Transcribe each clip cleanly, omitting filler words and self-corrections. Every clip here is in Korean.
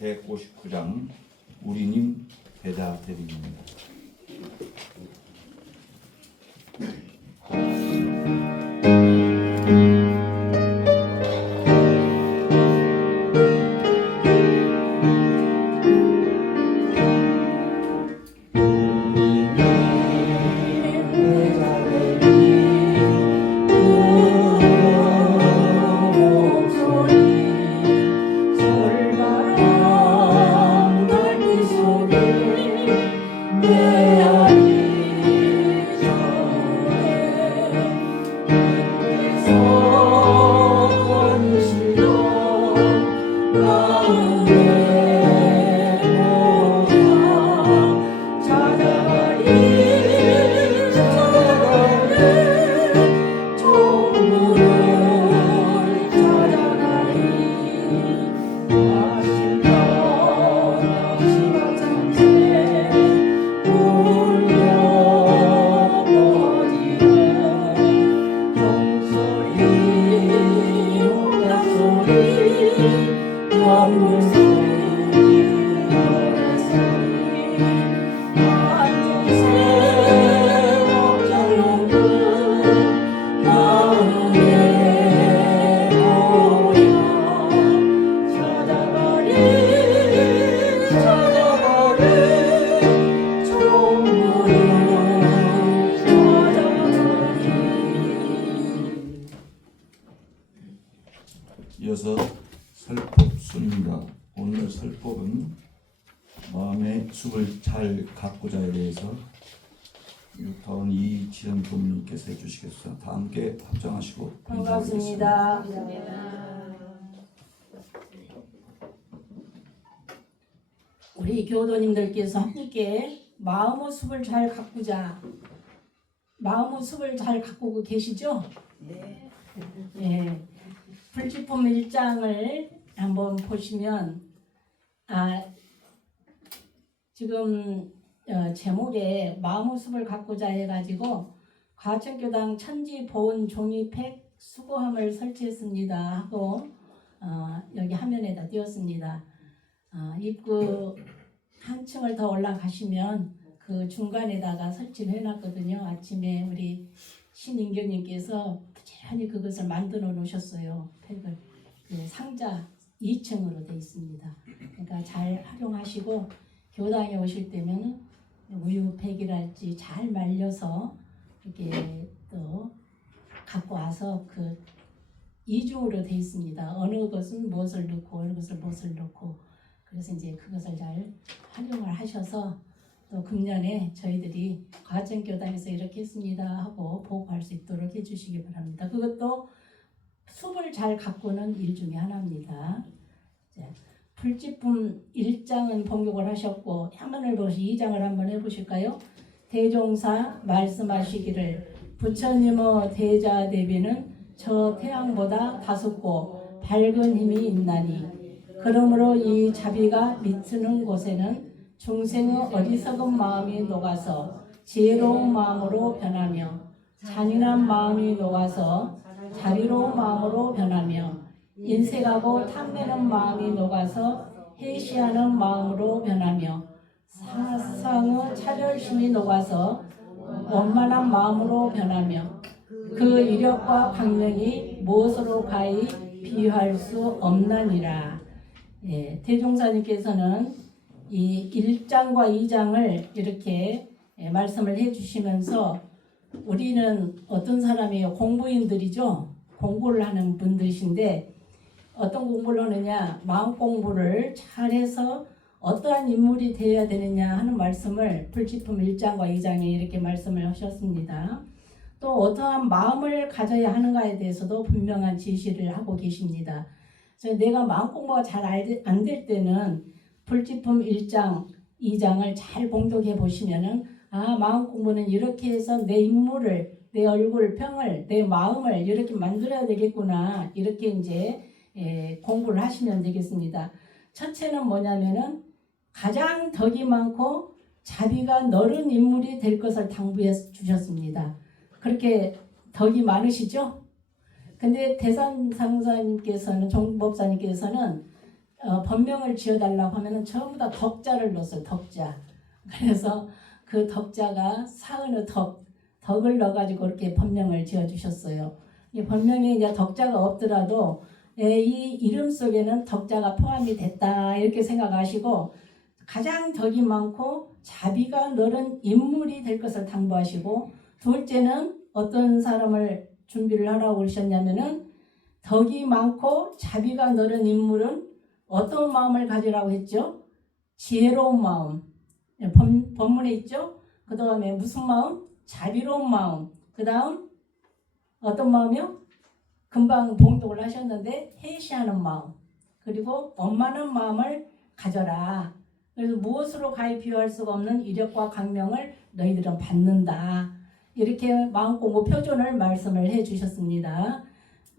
159장 우리님 배다대림입니다. 이어서 설법순입니다. 오늘 설법은 마음의 숲을 잘 가꾸자에 대해서 유타원 이지연 교무님께서 해주시겠습니다. 다 함께 합장하시고 반갑습니다. 우리 교도님들께서 함께 마음의 숲을 잘 가꾸자. 마음의 숲을 잘 가꾸고 계시죠? 네. 네. 불지품 1장을 한번 보시면 지금 제목에 마음의 숲을 가꾸자 해가지고 과천교당 천지보은 종이팩 수고함을 설치했습니다 하고 여기 화면에다 띄웠습니다. 입구 한 층을 더 올라가시면 그 중간에다가 설치를 해놨거든요. 아침에 우리 신인경님께서 부지런히 그것을 만들어 놓으셨어요. 팩을. 그 상자 2층으로 되어 있습니다. 그러니까 잘 활용하시고 교당에 오실 때면 우유팩이랄지 잘 말려서 이렇게 또 갖고 와서 그 2중으로 되어 있습니다. 어느 것은 무엇을 넣고 어느 것을 무엇을 넣고 그래서 이제 그것을 잘 활용을 하셔서 또 금년에 저희들이 과천교당에서 이렇게 했습니다 하고 보고할 수 있도록 해주시기 바랍니다. 그것도 숲을 잘 가꾸는 일 중에 하나입니다. 불지품 1장은 봉독을 하셨고 화면을 보시 2장을 한번 해보실까요? 대종사 말씀하시기를 부처님의 대자 대비는 저 태양보다 다섯고 밝은 힘이 있나니 그러므로 이 자비가 미치는 곳에는 중생의 어리석은 마음이 녹아서 지혜로운 마음으로 변하며 잔인한 마음이 녹아서 자비로운 마음으로 변하며 인색하고 탐내는 마음이 녹아서 해시하는 마음으로 변하며 사상의 차별심이 녹아서 원만한 마음으로 변하며 그 이력과 강령이 무엇으로 가히 비유할 수 없나니라. 대종사님께서는 이 1장과 2장을 이렇게 말씀을 해주시면서 우리는 어떤 사람이에요? 공부인들이죠. 공부를 하는 분들이신데 어떤 공부를 하느냐? 마음 공부를 잘해서 어떠한 인물이 되어야 되느냐 하는 말씀을 불지품 1장과 2장에 이렇게 말씀을 하셨습니다. 또 어떠한 마음을 가져야 하는가에 대해서도 분명한 지시를 하고 계십니다. 그래서 내가 마음 공부가 잘 안 될 때는 불지품 1장, 2장을 잘 봉독해 보시면은 마음 공부는 이렇게 해서 내 인물을, 내 얼굴, 평을, 내 마음을 이렇게 만들어야 되겠구나. 이렇게 이제 공부를 하시면 되겠습니다. 첫째는 뭐냐면은 가장 덕이 많고 자비가 너른 인물이 될 것을 당부해 주셨습니다. 그렇게 덕이 많으시죠? 근데 대산상사님께서는, 정법사님께서는 법명을 지어달라고 하면은 전부 다 덕자를 넣었어요. 덕자. 그래서 그 덕자가 사은의 덕을 넣어가지고 이렇게 법명을 지어주셨어요. 이 법명에 이제 덕자가 없더라도 이 이름 속에는 덕자가 포함이 됐다 이렇게 생각하시고 가장 덕이 많고 자비가 너른 인물이 될 것을 당부하시고 둘째는 어떤 사람을 준비를 하라고 그러셨냐면은 덕이 많고 자비가 너른 인물은 어떤 마음을 가지라고 했죠? 지혜로운 마음. 본문에 있죠? 그 다음에 무슨 마음? 자비로운 마음. 그 다음 어떤 마음이요? 금방 봉독을 하셨는데 해시하는 마음. 그리고 원만한 마음을 가져라. 그래서 무엇으로 가히 비유할 수가 없는 이력과 강명을 너희들은 받는다. 이렇게 마음공부 표준을 말씀을 해주셨습니다.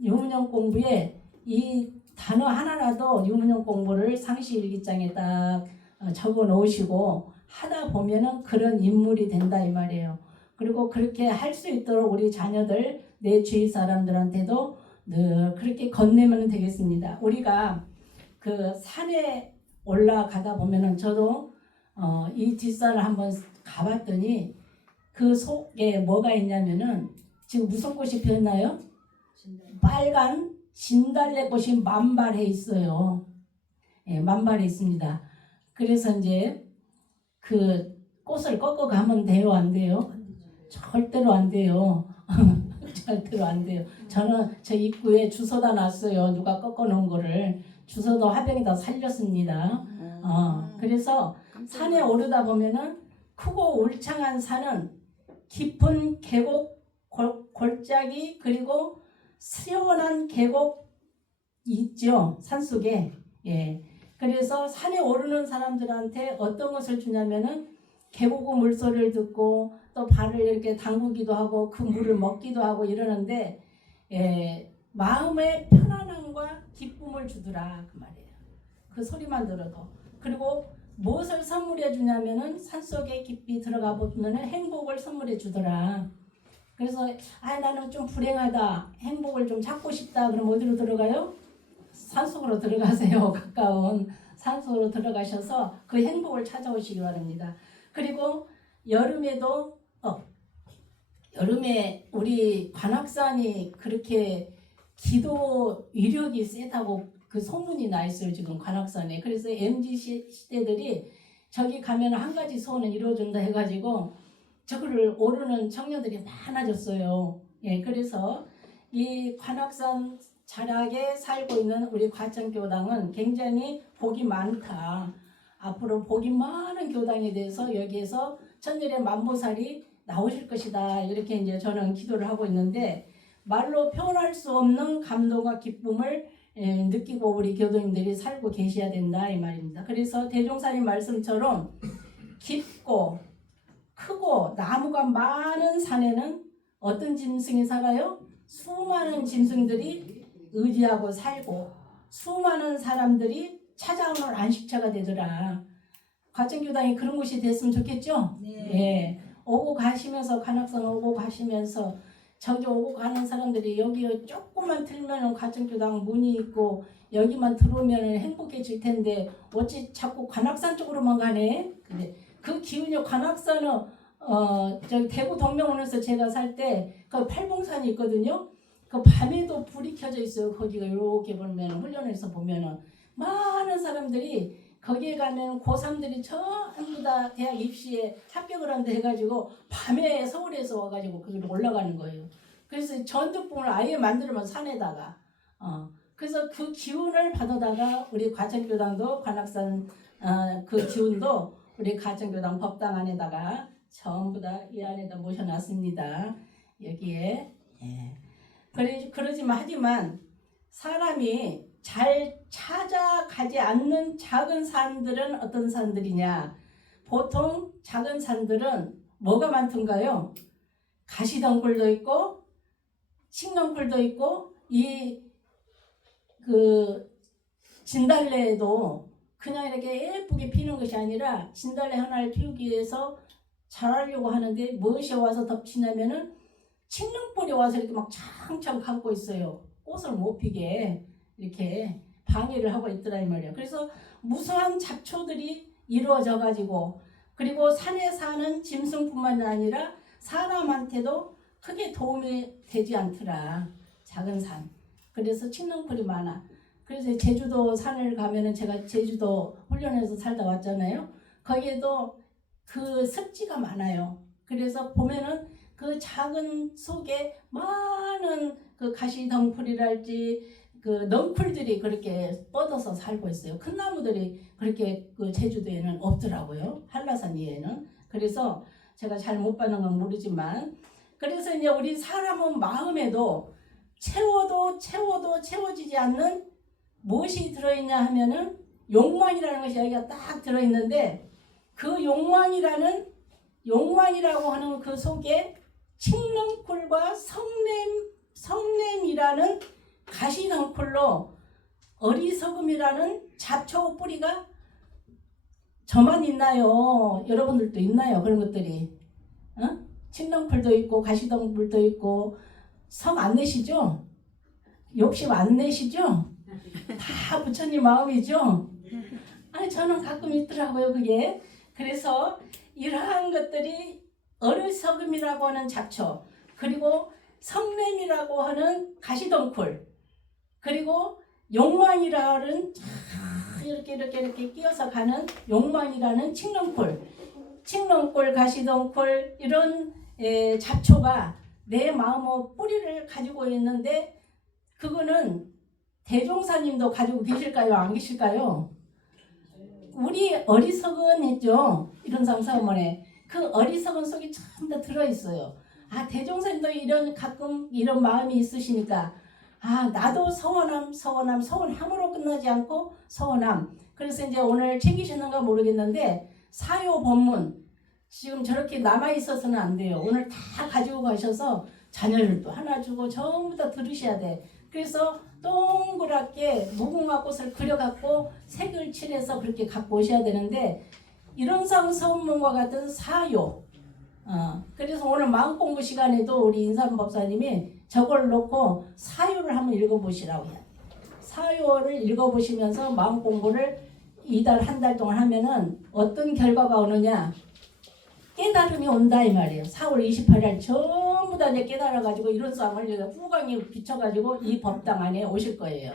유문영 공부에 이 단어 하나라도 유문영 공부를 상시일기장에 딱 적어 놓으시고 하다 보면은 그런 인물이 된다 이 말이에요. 그리고 그렇게 할 수 있도록 우리 자녀들 내 주위 사람들한테도 늘 그렇게 건네면 되겠습니다. 우리가 그 산에 올라가다 보면은 저도 이 뒷산을 한번 가봤더니 그 속에 뭐가 있냐면은 지금 무슨 꽃이 피었나요? 빨간 진달래꽃이 만발해 있어요. 예, 만발해 있습니다. 그래서 이제 그 꽃을 꺾어 가면 돼요, 안 돼요? 절대로 안 돼요. 절대로 안 돼요. 저는 저 입구에 주워다 놨어요. 누가 꺾어 놓은 거를 주워도 화병에다 살렸습니다. 그래서 산에 오르다 보면은 크고 울창한 산은 깊은 계곡 골짜기 그리고 시원한 계곡 있죠. 산속에. 예. 그래서 산에 오르는 사람들한테 어떤 것을 주냐면은 계곡의 물소리를 듣고 또 발을 이렇게 담그기도 하고 그 물을 먹기도 하고 이러는데 마음의 편안함과 기쁨을 주더라 그 말이에요. 그 소리만 들어도. 그리고 무엇을 선물해 주냐면은 산속에 깊이 들어가 보면 행복을 선물해 주더라. 그래서 나는 좀 불행하다. 행복을 좀 찾고 싶다. 그럼 어디로 들어가요? 산속으로 들어가세요. 가까운 산속으로 들어가셔서 그 행복을 찾아오시기 바랍니다. 그리고 여름에도 여름에 우리 관악산이 그렇게 기도 위력이 세다고 그 소문이 나 있어요. 지금 관악산에. 그래서 MZ 시대들이 저기 가면 한 가지 소원은 이루어준다 해가지고 저거를 오르는 청년들이 많아졌어요. 예, 그래서 이 관악산 자락에 살고 있는 우리 과천교당은 굉장히 복이 많다. 앞으로 복이 많은 교당에 대해서 여기에서 천년의 만보살이 나오실 것이다. 이렇게 이제 저는 기도를 하고 있는데 말로 표현할 수 없는 감동과 기쁨을 느끼고 우리 교도님들이 살고 계셔야 된다 이 말입니다. 그래서 대종사님 말씀처럼 깊고 크고 나무가 많은 산에는 어떤 짐승이 살아요? 수많은 짐승들이 의지하고 살고 수많은 사람들이 찾아오는 안식처가 되더라. 과천교당이 그런 곳이 됐으면 좋겠죠? 네. 예. 오고 가시면서 관악산 오고 가시면서 저기 오고 가는 사람들이 여기 조금만 틀면은 과천교당 문이 있고 여기만 들어오면 행복해질 텐데 어찌 자꾸 관악산 쪽으로만 가네? 근데 그 기운이 관악산은 저기 대구 동명원에서 제가 살 때 그 팔봉산이 있거든요. 그 밤에도 불이 켜져 있어요. 거기가 이렇게 보면 훈련에서 보면은 많은 사람들이 거기에 가면 고3들이 전부 다 대학 입시에 합격을 한다 해가지고 밤에 서울에서 와가지고 거기로 올라가는 거예요. 그래서 전등봉을 아예 만들면 산에다가 그래서 그 기운을 받아다가 우리 과천교당도 관악산 그 기운도 우리 과천교당 법당 안에다가 전부 다 이 안에다 모셔놨습니다. 여기에 그러지만 하지만 사람이 잘 찾아가지 않는 작은 산들은 어떤 산들이냐? 보통 작은 산들은 뭐가 많던가요? 가시덩굴도 있고 칡덩굴도 있고 그 진달래도 그냥 이렇게 예쁘게 피는 것이 아니라 진달래 하나를 피우기 위해서 자라려고 하는데 무엇이 와서 덮치냐면은 칡덩굴이 와서 이렇게 막 창창 감고 있어요. 꽃을 못 피게 이렇게 방해를 하고 있더라 이 말이에요. 그래서 무수한 잡초들이 이루어져 가지고 그리고 산에 사는 짐승뿐만 아니라 사람한테도 크게 도움이 되지 않더라. 작은 산. 그래서 칡렁풀이 많아. 그래서 제주도 산을 가면은 제가 제주도 훈련해서 살다 왔잖아요. 거기에도 그 습지가 많아요. 그래서 보면은 그 작은 속에 많은 그 가시덩풀이랄지 그 넝쿨들이 그렇게 뻗어서 살고 있어요. 큰 나무들이 그렇게 그 제주도에는 없더라고요. 한라산 위에는. 그래서 제가 잘 못 봤는 건 모르지만 그래서 이제 우리 사람은 마음에도 채워도 채워지지 않는 무엇이 들어있냐 하면은 욕망이라는 것이 여기가 딱 들어있는데 그 욕망이라고 하는 그 속에 칡렁쿨과 성냄이라는 가시덩쿨로 어리석음이라는 잡초 뿌리가 저만 있나요? 여러분들도 있나요? 그런 것들이 칡렁쿨도 있고 가시덩쿨도 있고 성 안 내시죠? 욕심 안 내시죠? 다 부처님 마음이죠? 아니 저는 가끔 있더라고요 그게. 그래서 이러한 것들이 어리석음이라고 하는 잡초 그리고 성냄이라고 하는 가시덩쿨 그리고 욕망이라는 이렇게 끼어서 가는 욕망이라는 칡렁쿨 가시덩쿨 이런 잡초가 내 마음의 뿌리를 가지고 있는데 그거는 대종사님도 가지고 계실까요? 안 계실까요? 우리 어리석은 했죠. 이런 상사원에 그 어리석은 속에 전부 다 들어있어요. 아 대종사님도 가끔 이런 마음이 있으시니까 아 나도 서원함으로 끝나지 않고 서원함. 그래서 이제 오늘 챙기셨는가 모르겠는데 사요 법문 지금 저렇게 남아있어서는 안 돼요. 오늘 다 가지고 가셔서 자녀를 또 하나 주고 전부 다 들으셔야 돼. 그래서 동그랗게 무궁화 꽃을 그려갖고 색을 칠해서 그렇게 갖고 오셔야 되는데 일원상 선문과 같은 사요. 그래서 오늘 마음공부 시간에도 우리 인삼법사님이 저걸 놓고 사요를 한번 읽어보시라고 해요. 사요를 읽어보시면서 마음공부를 이달 한 달 동안 하면은 어떤 결과가 오느냐 깨달음이 온다 이 말이에요. 4월 28일 전부 다 이제 깨달아가지고 이런 싸움을 후광이 비춰가지고 이 법당 안에 오실 거예요.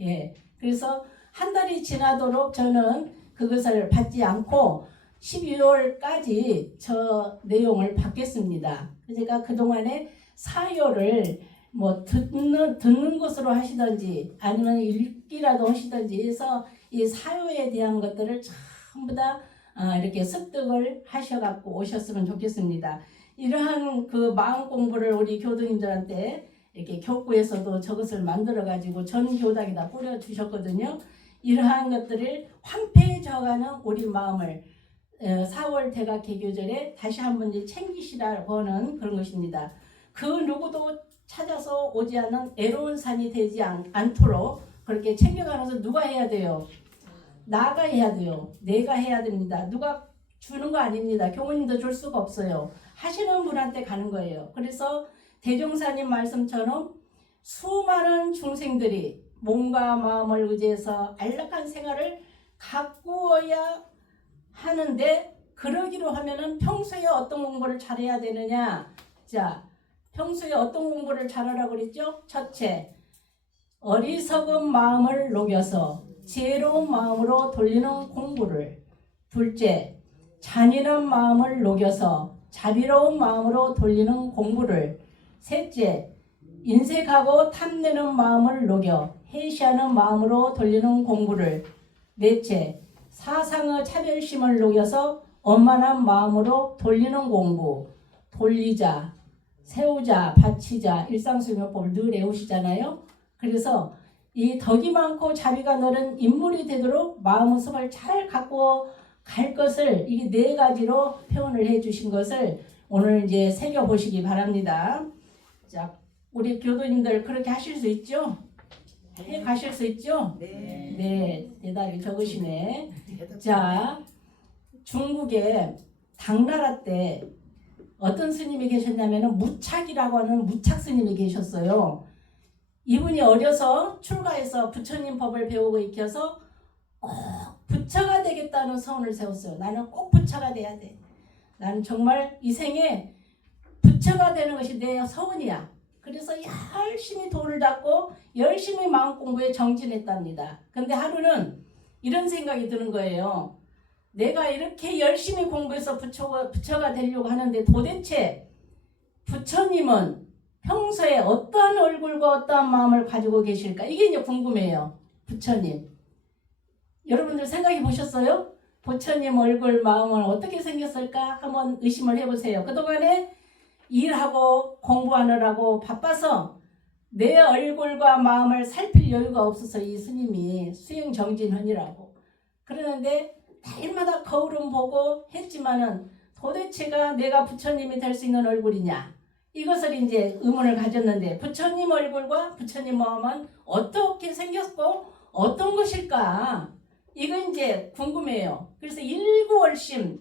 예, 그래서 한 달이 지나도록 저는 그것을 받지 않고 12월까지 저 내용을 받겠습니다. 제가 그동안에 사요를 뭐 듣는 것으로 하시든지 아니면 읽기라도 하시든지 해서 이 사요에 대한 것들을 전부 다 이렇게 습득을 하셔갖고 오셨으면 좋겠습니다. 이러한 그 마음 공부를 우리 교도님들한테 이렇게 교구에서도 저것을 만들어가지고 전 교당에다 뿌려주셨거든요. 이러한 것들을 황폐해져가는 우리 마음을 4월 대각 개교절에 다시 한번 챙기시라고 하는 그런 것입니다. 그 누구도 찾아서 오지 않는 애로운 산이 되지 않도록 그렇게 챙겨가면서 누가 해야 돼요? 나가 해야 돼요. 내가 해야 됩니다. 누가 주는 거 아닙니다. 교우님도 줄 수가 없어요. 하시는 분한테 가는 거예요. 그래서 대종사님 말씀처럼 수많은 중생들이 몸과 마음을 의지해서 안락한 생활을 가꾸어야 하는데 그러기로 하면은 평소에 어떤 공부를 잘해야 되느냐? 자, 평소에 어떤 공부를 잘하라고 그랬죠? 첫째, 어리석은 마음을 녹여서 지혜로운 마음으로 돌리는 공부를. 둘째, 잔인한 마음을 녹여서 자비로운 마음으로 돌리는 공부를. 셋째, 인색하고 탐내는 마음을 녹여 해시하는 마음으로 돌리는 공부를. 넷째, 사상의 차별심을 녹여서 원만한 마음으로 돌리는 공부. 돌리자, 세우자, 바치자, 일상수명법을 늘 외우시잖아요. 그래서 이 덕이 많고 자비가 넓은 인물이 되도록 마음의 잘 갖고 갈 것을 이게 4가지로 표현을 해 주신 것을 오늘 이제 새겨 보시기 바랍니다. 자, 우리 교도님들 그렇게 하실 수 있죠? 해 가실 수 있죠? 네. 네, 대답이 적으시네. 자, 중국에 당나라 때 어떤 스님이 계셨냐면은 무착이라고 하는 무착 스님이 계셨어요. 이분이 어려서 출가해서 부처님 법을 배우고 익혀서 꼭 부처가 되겠다는 소원을 세웠어요. 나는 꼭 부처가 돼야 돼. 나는 정말 이 생에 부처가 되는 것이 내 소원이야. 그래서 열심히 도를 닦고 열심히 마음 공부에 정진했답니다. 근데 하루는 이런 생각이 드는 거예요. 내가 이렇게 열심히 공부해서 부처가 되려고 하는데 도대체 부처님은 평소에 어떠한 얼굴과 어떠한 마음을 가지고 계실까? 이게 이제 궁금해요. 부처님. 여러분들 생각해 보셨어요? 부처님 얼굴, 마음은 어떻게 생겼을까? 한번 의심을 해보세요. 그동안에 일하고 공부하느라고 바빠서 내 얼굴과 마음을 살필 여유가 없어서 이 스님이 수행정진하니라고. 그러는데 날마다 거울은 보고 했지만은 도대체가 내가 부처님이 될 수 있는 얼굴이냐? 이것을 이제 의문을 가졌는데 부처님 얼굴과 부처님 마음은 어떻게 생겼고 어떤 것일까? 이거 이제 궁금해요. 그래서 일구월심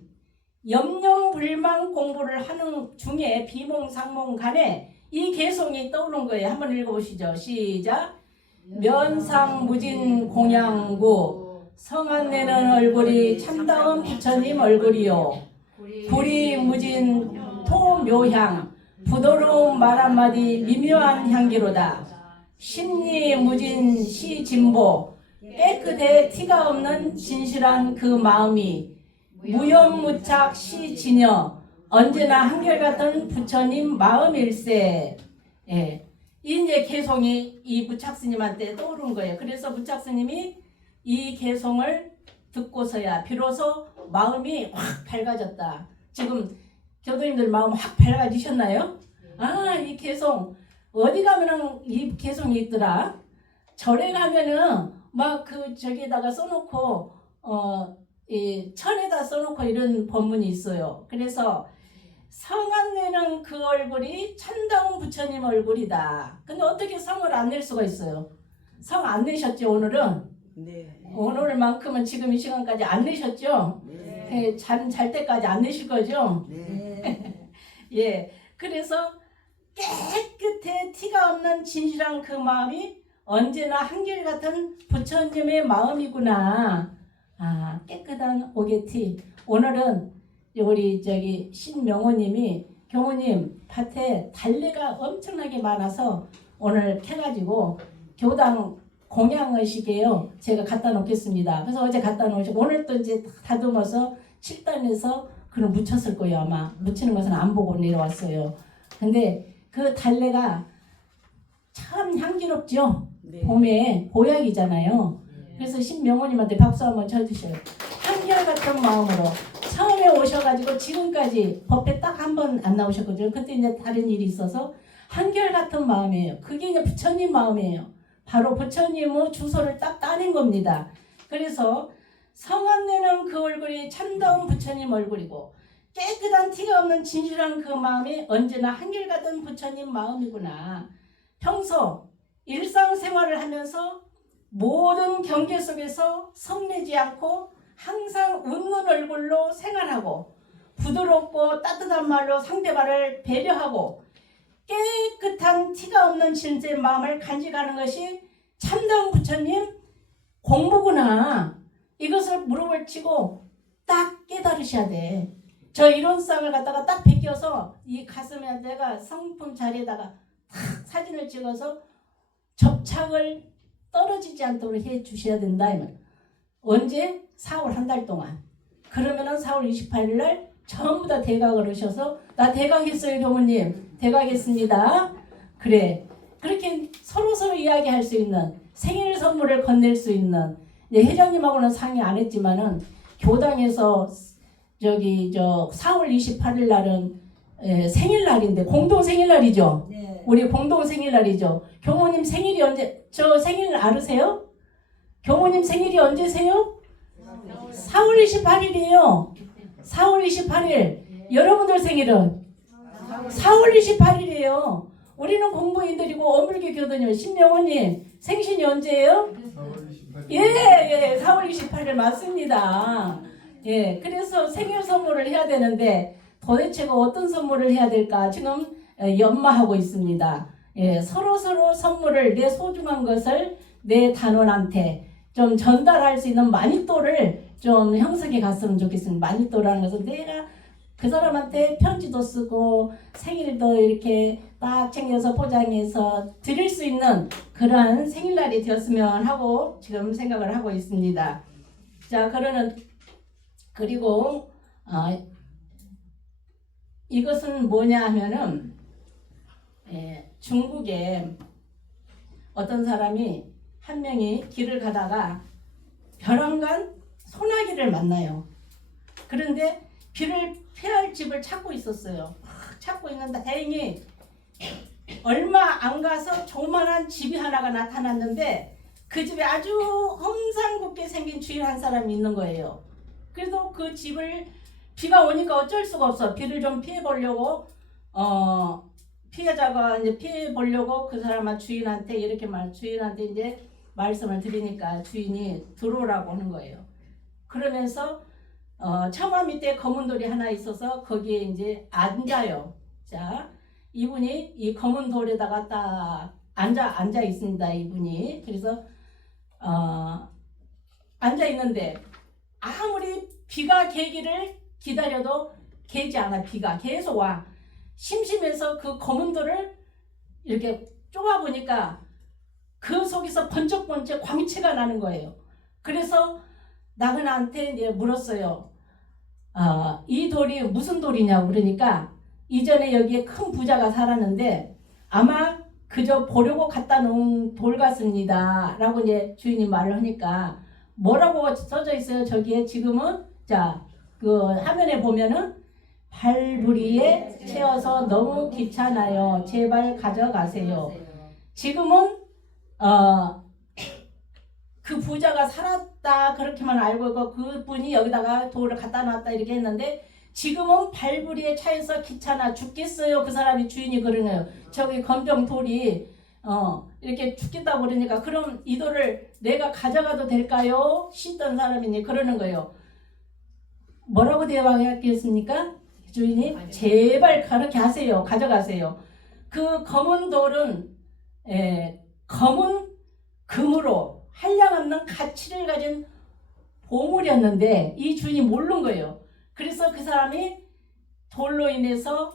염려불망 공부를 하는 중에 비몽상몽간에 이 개송이 떠오른 거예요. 한번 읽어보시죠. 시작. 면상무진 공양구 성안내는 얼굴이 참다운 부처님 얼굴이요. 구리무진 토묘향 부드러운 말 한마디 미묘한 향기로다. 심리무진 시진보 깨끗해 티가 없는 진실한 그 마음이 무염무착 시진여 언제나 한결같은 부처님 마음일세. 예. 이제 개송이 이 무착스님한테 떠오른 거예요. 그래서 무착스님이 이 개송을 듣고서야 비로소 마음이 확 밝아졌다. 지금 교도님들 마음 확 밝아지셨나요? 아, 이 개송 어디 가면은 이 개송이 있더라. 절에 가면은 막 그 저기에다가 써놓고 이 천에다 써놓고 이런 법문이 있어요. 그래서 성안 내는 그 얼굴이 참다운 부처님 얼굴이다. 근데 어떻게 성을 안 낼 수가 있어요? 성 안 내셨죠 오늘은? 네. 오늘만큼은 지금 이 시간까지 안 내셨죠? 네. 잘 때까지 안 내실 거죠? 네. 예. 그래서 깨끗해 티가 없는 진실한 그 마음이 언제나 한결같은 부처님의 마음이구나. 아, 깨끗한 오개티. 오늘은 우리 저기 신명호님이 경호님 밭에 달래가 엄청나게 많아서 오늘 캐가지고 교당 공양의식이에요. 제가 갖다 놓겠습니다. 그래서 어제 갖다 놓으시고 오늘 또 이제 다듬어서 7단에서 그걸 묻혔을 거예요. 아마 묻히는 것은 안 보고 내려왔어요. 근데 그 달래가 참 향기롭죠. 네. 봄에 보약이잖아요. 그래서 신명호님한테 박수 한번 쳐주셔요. 한결같은 마음으로 처음에 오셔가지고 지금까지 법회 딱 한 번 안 나오셨거든요. 그때 이제 다른 일이 있어서 한결같은 마음이에요. 그게 이제 부처님 마음이에요. 바로 부처님의 주소를 딱 따낸 겁니다. 그래서 성안 내는 그 얼굴이 참다운 부처님 얼굴이고 깨끗한 티가 없는 진실한 그 마음이 언제나 한결같은 부처님 마음이구나. 평소 일상생활을 하면서 모든 경계 속에서 성내지 않고 항상 웃는 얼굴로 생활하고 부드럽고 따뜻한 말로 상대방을 배려하고 깨끗한 티가 없는 진실의 마음을 간직하는 것이 참다운 부처님 공부구나. 이것을 무릎을 치고 딱 깨달으셔야 돼. 저 이론상을 갖다가 딱 베껴서 이 가슴에 내가 성품 자리에다가 탁 사진을 찍어서 접착을 떨어지지 않도록 해 주셔야 된다. 언제? 4월 한 달 동안. 그러면은 4월 28일 날 전부 다 대각을 하셔서 나 대각했어요 교무님. 대각했습니다. 그래. 그렇게 서로 이야기할 수 있는 생일 선물을 건넬 수 있는 회장님하고는 상의 안 했지만은 교당에서 저기 4월 28일 날은 생일날인데 공동 생일날이죠. 네. 우리 공동 생일날이죠. 교무님 생일이 언제? 저 생일 알으세요? 교무님 생일이 언제세요? 4월 28일이에요. 4월 28일. 여러분들 생일은 4월 28일이에요. 우리는 공부인들이고 어물개 교도님 신명호님 생신이 언제예요? 4월 28일 맞습니다. 예, 그래서 생일 선물을 해야 되는데 도대체가 어떤 선물을 해야 될까 지금 연마하고 있습니다. 예, 서로 선물을 내 소중한 것을 내 단원한테 좀 전달할 수 있는 마니또를 좀 형성해 갔으면 좋겠습니다. 마니또라는 것은 내가 그 사람한테 편지도 쓰고 생일도 이렇게 딱 챙겨서 포장해서 드릴 수 있는 그러한 생일날이 되었으면 하고 지금 생각을 하고 있습니다. 자, 그리고 이것은 뭐냐 하면은 중국에 어떤 사람이 한 명이 길을 가다가 벼랑간 소나기를 만나요. 그런데 비를 피할 집을 찾고 있었어요. 찾고 있는데 다행히 얼마 안 가서 조그만한 집이 하나가 나타났는데 그 집에 아주 험상궂게 생긴 주인 한 사람이 있는 거예요. 그래서 그 집을 비가 오니까 어쩔 수가 없어. 비를 좀 피해 보려고 피해자가 이제 피해 보려고 그 사람은 주인한테 주인한테 이제 말씀을 드리니까 주인이 들어오라고 하는 거예요. 그러면서 처마 밑에 검은 돌이 하나 있어서 거기에 이제 앉아요. 자, 이분이 이 검은 돌에다가 딱 앉아 있습니다. 이분이. 그래서 앉아 있는데 아무리 비가 개기를 기다려도 개지 않아. 비가 계속 와. 심심해서 그 검은 돌을 이렇게 쪼아 보니까 그 속에서 번쩍번쩍 광채가 나는 거예요. 그래서 나그네한테 이제 물었어요. 이 돌이 무슨 돌이냐고. 그러니까 이전에 여기에 큰 부자가 살았는데 아마 그저 보려고 갖다 놓은 돌 같습니다 라고 이제 주인이 말을 하니까 뭐라고 써져 있어요? 저기에 지금은 자, 그 화면에 보면은 발부리에 채워서 너무 귀찮아요. 제발 가져가세요. 지금은 그 부자가 살았다 그렇게만 알고 있고 그분이 여기다가 돌을 갖다 놨다 이렇게 했는데 지금은 발부리에 차여서 귀찮아 죽겠어요. 그 사람이 주인이 그러네요. 저기 검정 돌이 이렇게 죽겠다고 그러니까 그럼 이 돌을 내가 가져가도 될까요? 씻던 사람이니 그러는 거예요. 뭐라고 대화했겠습니까? 주인이 제발 그렇게 하세요. 가져가세요. 그 검은 돌은 검은 금으로 한량없는 가치를 가진 보물이었는데 이 주인이 모르는 거예요. 그래서 그 사람이 돌로 인해서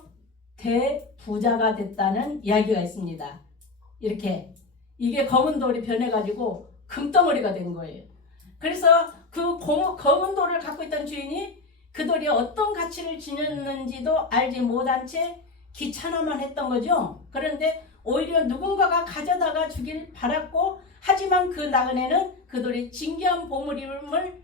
대부자가 됐다는 이야기가 있습니다. 이렇게 이게 검은 돌이 변해가지고 금덩어리가 된 거예요. 그래서 그 검은 돌을 갖고 있던 주인이 그 돌이 어떤 가치를 지녔는지도 알지 못한 채 귀찮아만 했던 거죠. 그런데 오히려 누군가가 가져다가 주길 바랐고 하지만 그 나그네는 그 돌이 진귀한 보물임을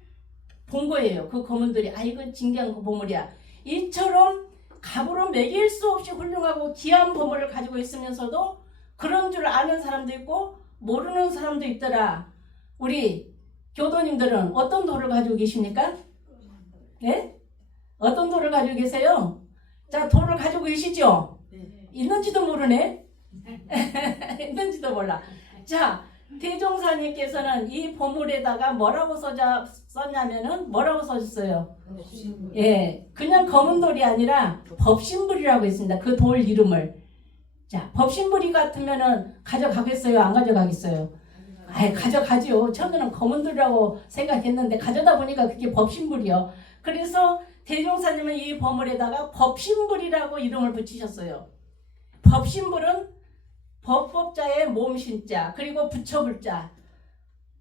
본 거예요. 그 검은 돌이 이건 진귀한 보물이야. 이처럼 값으로 매길 수 없이 훌륭하고 귀한 보물을 가지고 있으면서도 그런 줄 아는 사람도 있고 모르는 사람도 있더라. 우리 교도님들은 어떤 돌을 가지고 계십니까? 예? 어떤 돌을 가지고 계세요? 자, 돌을 가지고 계시죠? 있는지도 모르네. 있는지도 몰라. 자, 대종사님께서는 이 보물에다가 뭐라고 썼냐면은 뭐라고 써줬어요? 예, 그냥 검은 돌이 아니라 법신불이라고 있습니다. 그 돌 이름을. 자, 법신불이 같으면은 가져가겠어요? 안 가져가겠어요? 가져가지요. 처음에는 검은 돌이라고 생각했는데 가져다 보니까 그게 법신불이요. 그래서 대종사님은 이 보물에다가 법신불이라고 이름을 붙이셨어요. 법신불은 법법자의 몸신자 그리고 부처불자.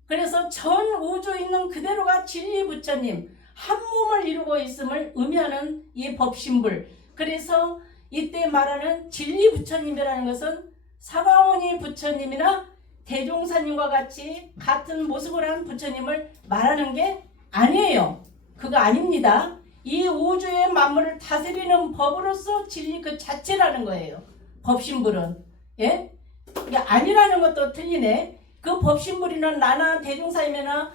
그래서 전 우주에 있는 그대로가 진리 부처님 한 몸을 이루고 있음을 의미하는 이 법신불. 그래서 이때 말하는 진리 부처님이라는 것은 사바오니 부처님이나 대종사님과 같이 같은 모습을 한 부처님을 말하는 게 아니에요. 그거 아닙니다. 이 우주의 만물을 다스리는 법으로서 진리 그 자체라는 거예요. 법신불은. 예? 이게 아니라는 것도 틀리네. 그 법신불이나 나나 대종사님이나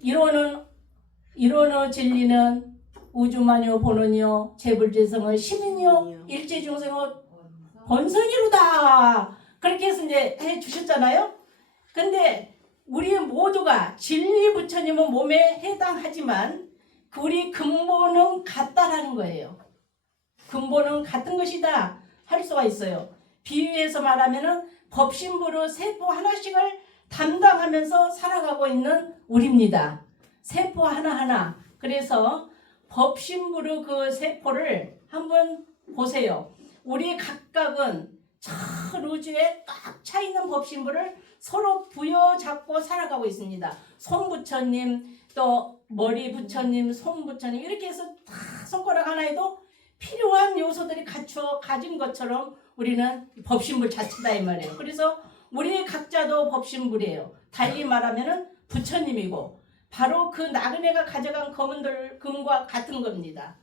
이론의 진리는 우주만요 본원이요 재불재성의 시민이요 일체중생의 본성이로다. 그렇게 해서 이제 해 주셨잖아요. 근데 우리 모두가 진리 부처님은 몸에 해당하지만 우리 근본은 같다라는 거예요. 근본은 같은 것이다 할 수가 있어요. 비유해서 말하면은 법신부로 세포 하나씩을 담당하면서 살아가고 있는 우리입니다. 세포 하나하나. 그래서 법신부로 그 세포를 한번 보세요. 우리 각각은 전 우주에 꽉 차 있는 법신부를 서로 부여잡고 살아가고 있습니다. 손 부처님, 또 머리 부처님, 손 부처님 이렇게 해서 다 손가락 하나에도 필요한 요소들이 갖춰 가진 것처럼 우리는 법신불 자체다 이 말이에요. 그래서 우리 각자도 법신불이에요. 달리 말하면은 부처님이고 바로 그 나그네가 가져간 금과 같은 겁니다.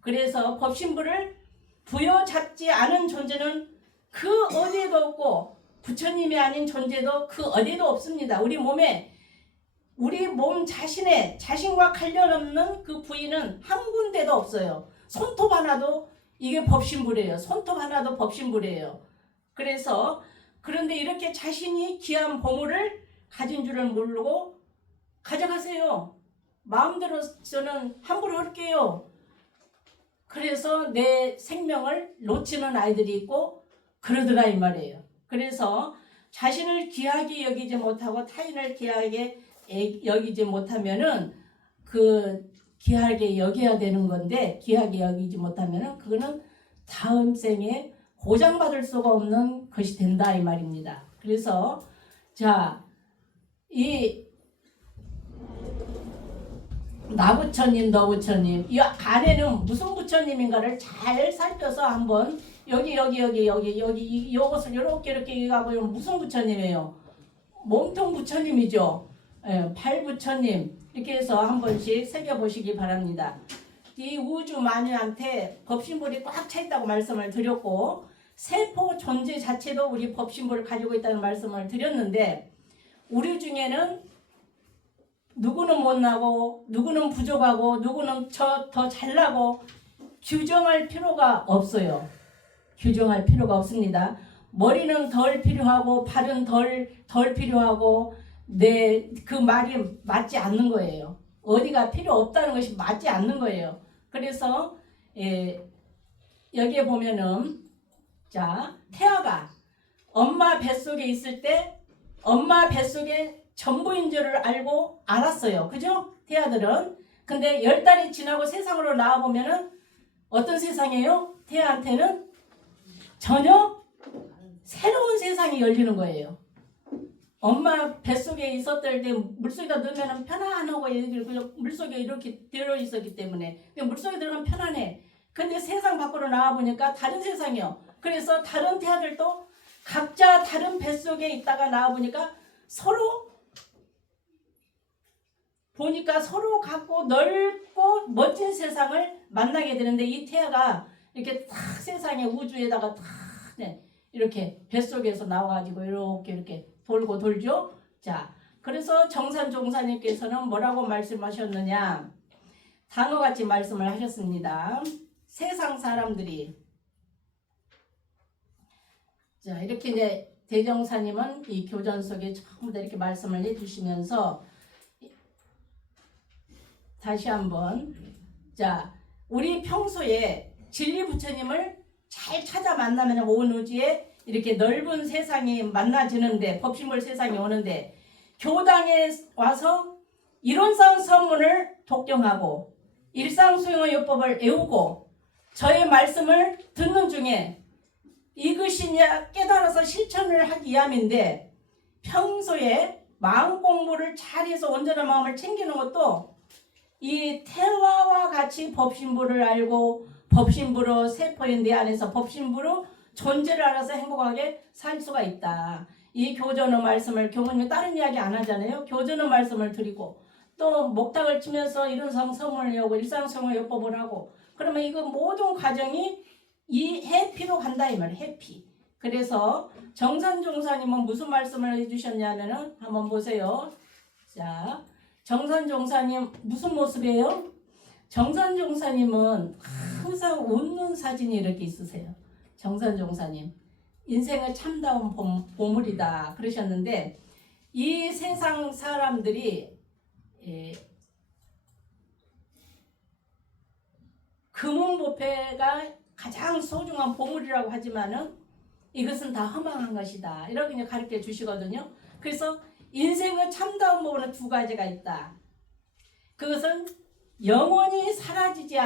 그래서 법신불을 부여잡지 않은 존재는 그 어디에도 없고 부처님이 아닌 존재도 그 어디에도 없습니다. 우리 몸 자신과 관련 없는 그 부위는 한 군데도 없어요. 손톱 하나도 이게 법신불이에요. 손톱 하나도 법신불이에요. 그런데 이렇게 자신이 귀한 보물을 가진 줄을 모르고 가져가세요. 마음대로서는 함부로 할게요. 그래서 내 생명을 놓치는 아이들이 있고 그러더라 이 말이에요. 그래서 자신을 귀하게 여기지 못하고 타인을 귀하게 여기지 못하면은 그 귀하게 여겨야 되는 건데 귀하게 여기지 못하면은 그거는 다음 생에 보장받을 수가 없는 것이 된다 이 말입니다. 그래서 자, 이 나부처님, 너부처님 이 안에는 무슨 부처님인가를 잘 살펴서 한번 여기 요것을 이렇게 하고 무슨 부처님이에요? 몸통 부처님이죠. 예, 발 부처님 이렇게 해서 한 번씩 새겨보시기 바랍니다. 이 우주 만유한테 법신불이 꽉 차 있다고 말씀을 드렸고 세포 존재 자체도 우리 법신불을 가지고 있다는 말씀을 드렸는데 우리 중에는 누구는 못나고 누구는 부족하고 누구는 더 잘나고 규정할 필요가 없어요. 규정할 필요가 없습니다. 머리는 덜 필요하고 발은 덜 필요하고 그 말이 맞지 않는 거예요. 어디가 필요 없다는 것이 맞지 않는 거예요. 그래서 여기에 보면은 자 태아가 엄마 뱃속에 있을 때 엄마 뱃속에 전부인 줄을 알았어요. 그죠? 태아들은. 근데 10달이 지나고 세상으로 나와보면은 어떤 세상이에요? 태아한테는 전혀 새로운 세상이 열리는 거예요. 엄마 뱃속에 있었을 때 물속에다 넣으면 편안하고 물속에 이렇게 들어있었기 때문에 물속에 들어가면 편안해. 근데 세상 밖으로 나와보니까 다른 세상이요. 그래서 다른 태아들도 각자 다른 뱃속에 있다가 나와보니까 서로 갖고 넓고 멋진 세상을 만나게 되는데 이 태아가 이렇게 탁 세상에 우주에다가 탁 이렇게 뱃속에서 나와가지고 이렇게 돌고 돌죠. 자, 그래서 정산종사님께서는 뭐라고 말씀하셨느냐? 단어같이 말씀을 하셨습니다. 세상 사람들이 자 이렇게 이제 대정사님은 이 교전 속에 전부 다 이렇게 말씀을 해주시면서 다시 한번 자 우리 평소에 진리 부처님을 잘 찾아 만나면 온 우주에 이렇게 넓은 세상이 만나지는데 법신불 세상이 오는데 교당에 와서 이론상 선문을 독경하고 일상수용의 요법을 외우고 저의 말씀을 듣는 중에 이것이 깨달아서 실천을 하기 위함인데 평소에 마음 공부를 잘해서 온전한 마음을 챙기는 것도 이 태화와 같이 법신부를 알고 법신부로 세포인 내 안에서 법신부로 존재를 알아서 행복하게 살 수가 있다. 이 교전의 말씀을 교모님이 다른 이야기 안 하잖아요. 교전의 말씀을 드리고 또 목탁을 치면서 이론상 성문을 여고 일상성을 요법을 하고 그러면 이거 모든 과정이 이 해피로 간다 이 말이에요. 해피. 그래서 정산종사님은 무슨 말씀을 해주셨냐면은 한번 보세요. 자, 정산종사님 무슨 모습이에요? 정산종사님은 항상 웃는 사진이 이렇게 있으세요. 정산종사님 인생의 참다운 보물이다 그러셨는데 이 세상 사람들이 금은보패가 가장 소중한 보물이라고 하지만은 이것은 다 허망한 것이다. 이렇게 이제 가르쳐 주시거든요. 그래서 인생의 참다운 부분은 두 가지가 있다. 그것은 영원히 사라지지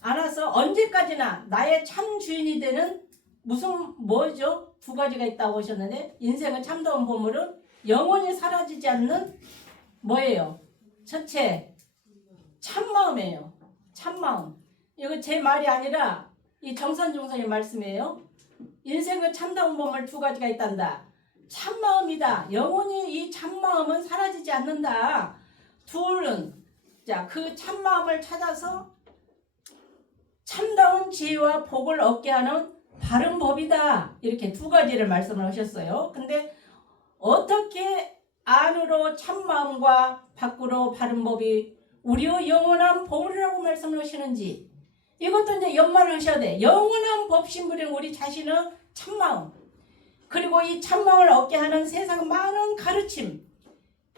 않아서 언제까지나 나의 참 주인이 되는 뭐죠? 두 가지가 있다고 하셨는데, 인생의 참다운 보물은 영원히 사라지지 않는 뭐예요? 첫째, 참마음이에요. 참마음. 이거 제 말이 아니라 이 정산종선의 말씀이에요. 인생의 참다운 보물 두 가지가 있단다. 참마음이다. 영원히 이 참마음은 사라지지 않는다. 둘은 자, 그 참마음을 찾아서 참다운 지혜와 복을 얻게 하는 바른 법이다. 이렇게 두 가지를 말씀을 하셨어요. 근데 어떻게 안으로 참마음과 밖으로 바른 법이 우리의 영원한 보물이라고 말씀을 하시는지, 이것도 이제 연말을 하셔야 돼. 영원한 법신부린 우리 자신의 참마음, 그리고 이 참마음을 얻게 하는 세상 많은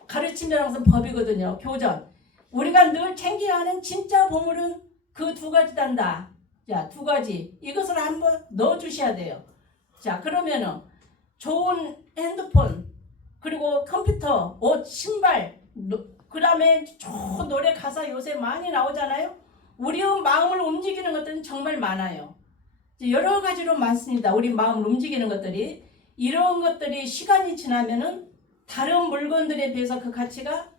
가르침이라는 것은 법이거든요. 교전. 우리가 늘 챙겨야 하는 진짜 보물은 그 두 가지단다. 자, 두 가지. 이것을 한번 넣어 주셔야 돼요. 자, 그러면은 좋은 핸드폰, 그리고 컴퓨터, 옷, 신발, 그 다음에 좋은 노래 가사 요새 많이 나오잖아요. 우리의 마음을 움직이는 것들은 정말 많아요. 여러 가지로 많습니다. 우리 마음을 움직이는 것들이. 이런 것들이 시간이 지나면은 다른 물건들에 비해서 그 가치가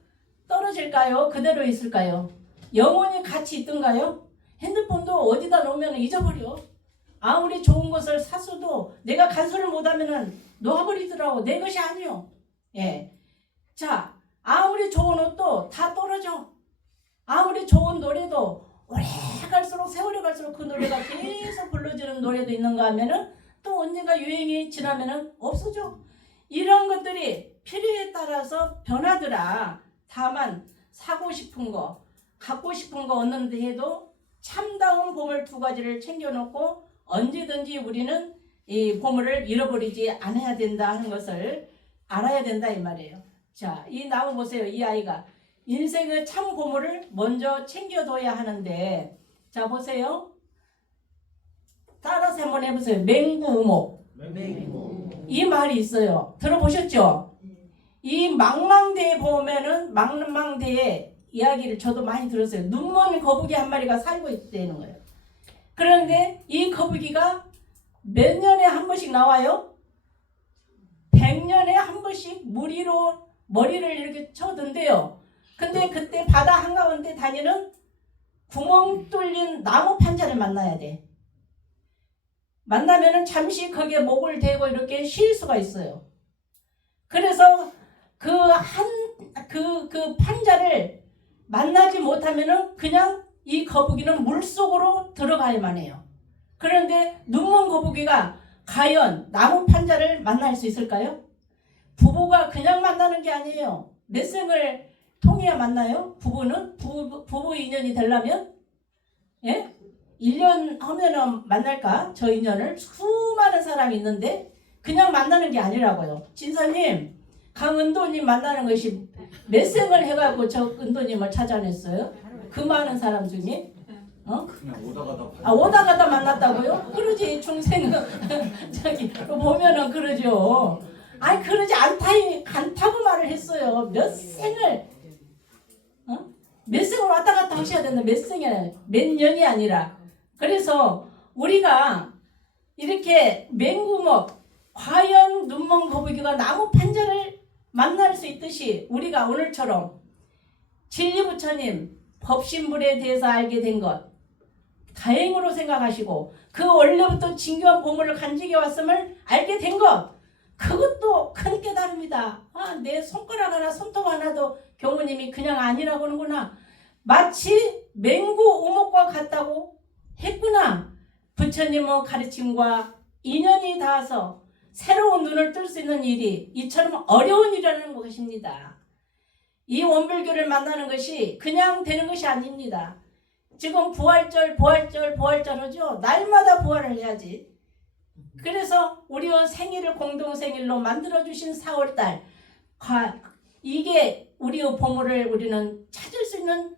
떨어질까요? 그대로 있을까요? 영원히 가치 있던가요? 핸드폰도 어디다 놓으면 잊어버려. 아무리 좋은 것을 샀어도 내가 간수를 못하면은 놓아버리더라고. 내 것이 아니요. 예. 자, 아무리 좋은 옷도 다 떨어져. 아무리 좋은 노래도 오래 갈수록, 세월이 갈수록 그 노래가 계속 불러지는 노래도 있는가 하면은 또 언젠가 유행이 지나면은 없어져. 이런 것들이 필요에 따라서 변하더라. 다만 사고 싶은 거, 갖고 싶은 거 얻는데 해도 참다운 보물 두 가지를 챙겨놓고 언제든지 우리는 이 보물을 잃어버리지 않아야 된다 하는 것을 알아야 된다 이 말이에요. 자, 이 나무 보세요. 이 아이가 인생의 참 보물을 먼저 챙겨둬야 하는데, 자 보세요. 따라서 한번 해보세요. 맹구우목. 이 말이 있어요. 들어보셨죠? 이 망망대에 보면은 망망대에 이야기를 저도 많이 들었어요. 눈먼 거북이 한 마리가 살고 있다는 거예요. 그런데 이 거북이가 몇 년에 한 번씩 나와요? 100년에 한 번씩 물 위로 머리를 이렇게 쳐든대요. 근데 그때 바다 한가운데 다니는 구멍 뚫린 나무 판자를 만나야 돼. 만나면은 잠시 거기에 목을 대고 이렇게 쉴 수가 있어요. 그래서 그 판자를 만나지 못하면은 그냥 이 거북이는 물속으로 들어가야만 해요. 그런데 눈먼 거북이가 과연 나무 판자를 만날 수 있을까요? 부부가 그냥 만나는 게 아니에요. 몇 생을 통해야 만나요? 부부는? 부부 인연이 되려면? 예? 1년 하면은 만날까? 저 인연을? 수많은 사람이 있는데 그냥 만나는 게 아니라고요. 진사님, 강은도님 만나는 것이 몇 생을 해가지고 저 은도님을 찾아냈어요? 그 많은 사람 중에? 그냥 오다 오다가다 만났다고요? 그러지. 중생은 저기 보면은 그러죠. 아니 그러지 않다고 말을 했어요. 몇 생을 왔다 갔다 하셔야 된다. 몇 년이 아니라. 그래서 우리가 이렇게 맹구먹, 과연 눈먼 거북이가 나무 판자를 만날 수 있듯이 우리가 오늘처럼 진리부처님 법신불에 대해서 알게 된 것 다행으로 생각하시고, 그 원래부터 진교한 보물을 간직해 왔음을 알게 된 것, 그것도 큰 깨달음이다. 내 손가락 하나, 손톱 하나도 교무님이 그냥 아니라고 하는구나. 마치 맹구 우목과 같다고 했구나. 부처님의 가르침과 인연이 닿아서 새로운 눈을 뜰 수 있는 일이 이처럼 어려운 일이라는 것입니다. 이 원불교를 만나는 것이 그냥 되는 것이 아닙니다. 지금 부활절 하죠. 날마다 부활을 해야지. 그래서 우리의 생일을 공동생일로 만들어주신 4월달, 이게 우리의 보물을 우리는 찾을 수 있는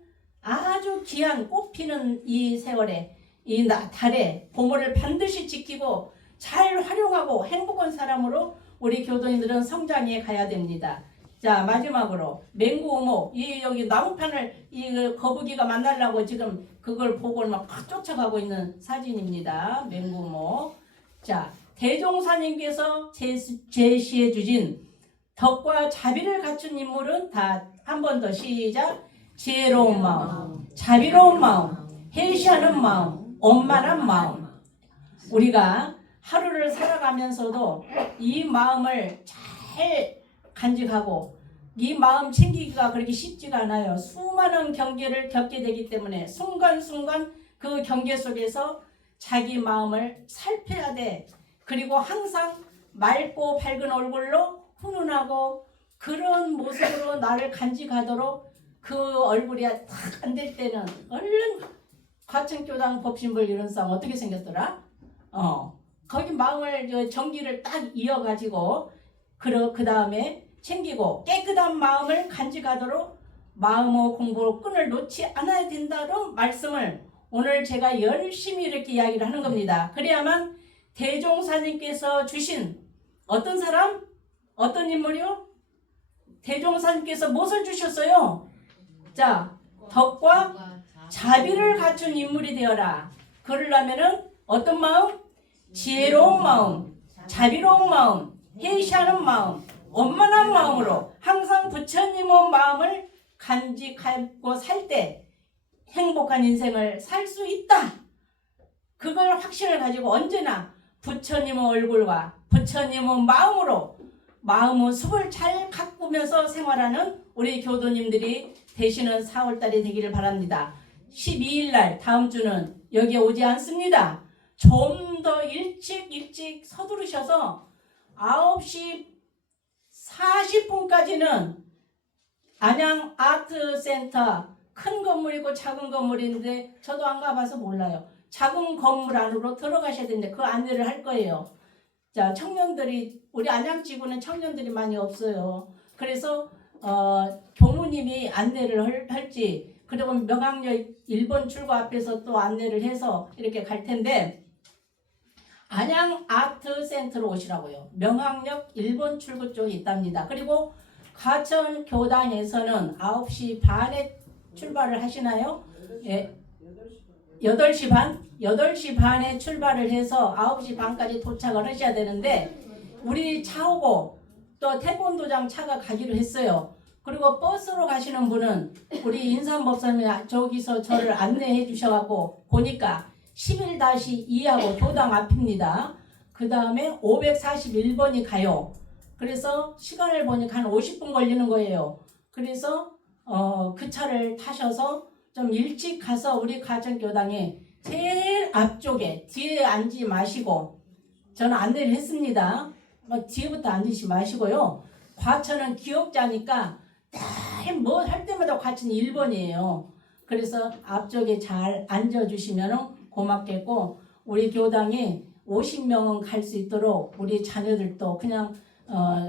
아주 귀한 꽃피는 이 세월에 이 달에 보물을 반드시 지키고 잘 활용하고 행복한 사람으로 우리 교도인들은 성장해 가야 됩니다. 자, 마지막으로 맹구 오목, 이 여기 나무판을 이 거북이가 만나려고 지금 그걸 보고 막 쫓아가고 있는 사진입니다. 맹구 오목. 자, 대종사님께서 제시해 주신 덕과 자비를 갖춘 인물은 다 한 번 더 시작. 지혜로운 마음, 자비로운 마음, 해시하는 마음, 원만한 마음. 우리가 하루를 살아가면서도 이 마음을 잘 간직하고 이 마음 챙기기가 그렇게 쉽지가 않아요. 수많은 경계를 겪게 되기 때문에 순간순간 그 경계 속에서 자기 마음을 살펴야 돼. 그리고 항상 맑고 밝은 얼굴로 훈훈하고 그런 모습으로 나를 간직하도록 그 얼굴이 딱 안 될 때는 얼른 과천교당 법신불 이런 상 어떻게 생겼더라? 거기 마음을 정기를 딱 이어가지고 그 다음에 챙기고 깨끗한 마음을 간직하도록 마음의 공부 끈을 놓지 않아야 된다는 말씀을 오늘 제가 열심히 이렇게 이야기를 하는 겁니다. 그래야만 대종사님께서 주신 어떤 사람? 어떤 인물이요? 대종사님께서 무엇을 주셨어요? 자, 덕과 자비를 갖춘 인물이 되어라. 그러려면은 어떤 마음? 지혜로운 마음, 자비로운 마음, 해시하는 마음, 원만한 마음으로 항상 부처님의 마음을 간직하고 살 때 행복한 인생을 살 수 있다. 그걸 확신을 가지고 언제나 부처님의 얼굴과 부처님의 마음으로 마음의 숲을 잘 가꾸면서 생활하는 우리 교도님들이 되시는 4월달이 되기를 바랍니다. 12일 날 다음 주는 여기에 오지 않습니다. 좀 더 일찍 서두르셔서 9시 40분까지는 안양 아트센터 큰 건물이고 작은 건물인데 저도 안 가봐서 몰라요. 작은 건물 안으로 들어가셔야 되는데 그 안내를 할 거예요. 자, 청년들이 우리 안양지구는 청년들이 많이 없어요. 그래서 교무님이 안내를 할지 그리고 명학역 1번 출구 앞에서 또 안내를 해서 이렇게 갈 텐데 안양 아트센터로 오시라고요. 명학역 1번 출구 쪽에 있답니다. 그리고 과천 교당에서는 9시 반에 출발을 하시나요? 예. 8시 반? 8시 반에 출발을 해서 9시 반까지 도착을 하셔야 되는데 우리 차 오고 또 태권도장 차가 가기로 했어요. 그리고 버스로 가시는 분은 우리 인삼법사님이 저기서 저를 안내해 주셔갖고 보니까 11-2하고 교당 앞입니다. 그 다음에 541번이 가요. 그래서 시간을 보니까 한 50분 걸리는 거예요. 그래서 그 차를 타셔서 좀 일찍 가서 우리 과천교당에 제일 앞쪽에 뒤에 앉지 마시고 저는 안내를 했습니다. 뒤에부터 앉으시 마시고요. 과천은 기억자니까 뭐 할 때마다 과천 1번이에요. 그래서 앞쪽에 잘 앉아주시면 고맙겠고 우리 교당에 50명은 갈 수 있도록 우리 자녀들도 그냥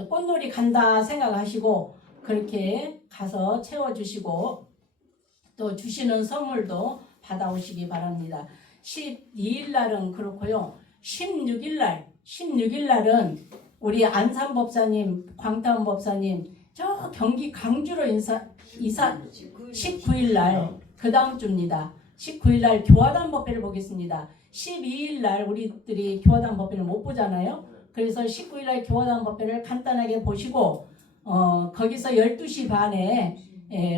꽃놀이 간다 생각하시고 그렇게 가서 채워주시고 또 주시는 선물도 받아오시기 바랍니다. 12일 날은 그렇고요. 16일 날은 우리 안산법사님, 광타원 법사님 저 경기 강주로 이사 19일 날 그 다음 주입니다. 19일 날 교화단 법회를 보겠습니다. 12일 날 우리들이 교화단 법회를 못 보잖아요. 그래서 19일 날 교화단 법회를 간단하게 보시고 거기서 12시 반에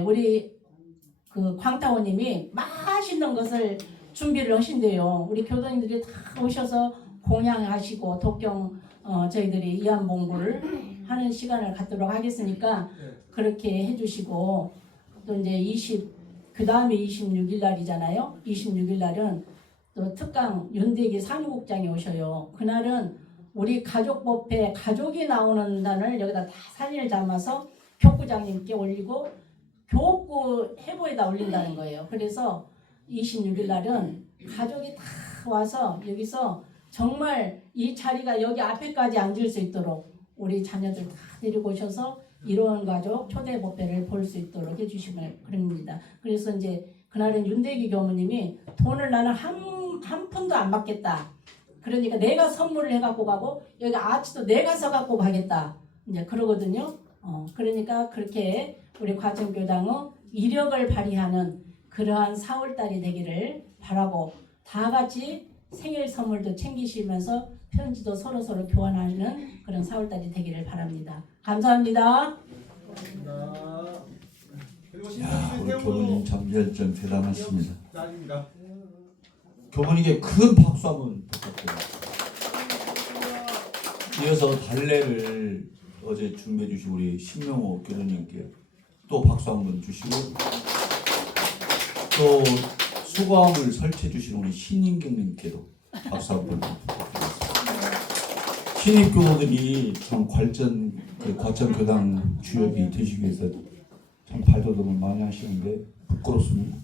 우리 그 광타원님이 맛있는 것을 준비를 하신대요. 우리 교도님들이 다 오셔서 공양하시고 독경 저희들이 이한봉구를 하는 시간을 갖도록 하겠으니까 그렇게 해주시고 또 이제 그 다음에 26일 날이잖아요. 26일 날은 또 특강 윤대기 사무국장이 오셔요. 그날은 우리 가족법회 가족이 나오는 단을 여기다 다 사진을 담아서 교구장님께 올리고 교구 해보에다 올린다는 거예요. 그래서 26일 날은 가족이 다 와서 여기서 정말 이 자리가 여기 앞에까지 앉을 수 있도록 우리 자녀들 다 데리고 오셔서 이로운 가족 초대 법회를 볼 수 있도록 해주시면 그럽니다. 그래서 이제 그날은 윤대기 교무님이 돈을 나는 한 푼도 안 받겠다. 그러니까 내가 선물을 해갖고 가고 여기 아치도 내가 써갖고 가겠다. 이제 그러거든요. 그러니까 그렇게 우리 과천교당의 이력을 발휘하는 그러한 4월달이 되기를 바라고 다 같이 생일 선물도 챙기시면서 편지도 서로 교환하는 그런 4월달이 되기를 바랍니다. 감사합니다. 야, 우리 교무님 참 열정 대단하십니다. 짱입니다. 교무님께 큰 박수 한번 부탁드립니다. 이어서 달래를 어제 준비해 주신 우리 신명호 교수님께 또 박수 한번 주시고, 또 수고함을 설치해 주신 우리 신인경님께도 박수 한번 부탁드리겠습니다. 신입 교우들이 참 과천 교당 주역이 되시기 위해서 참 발돋움을 많이 하시는데 부끄럽습니다.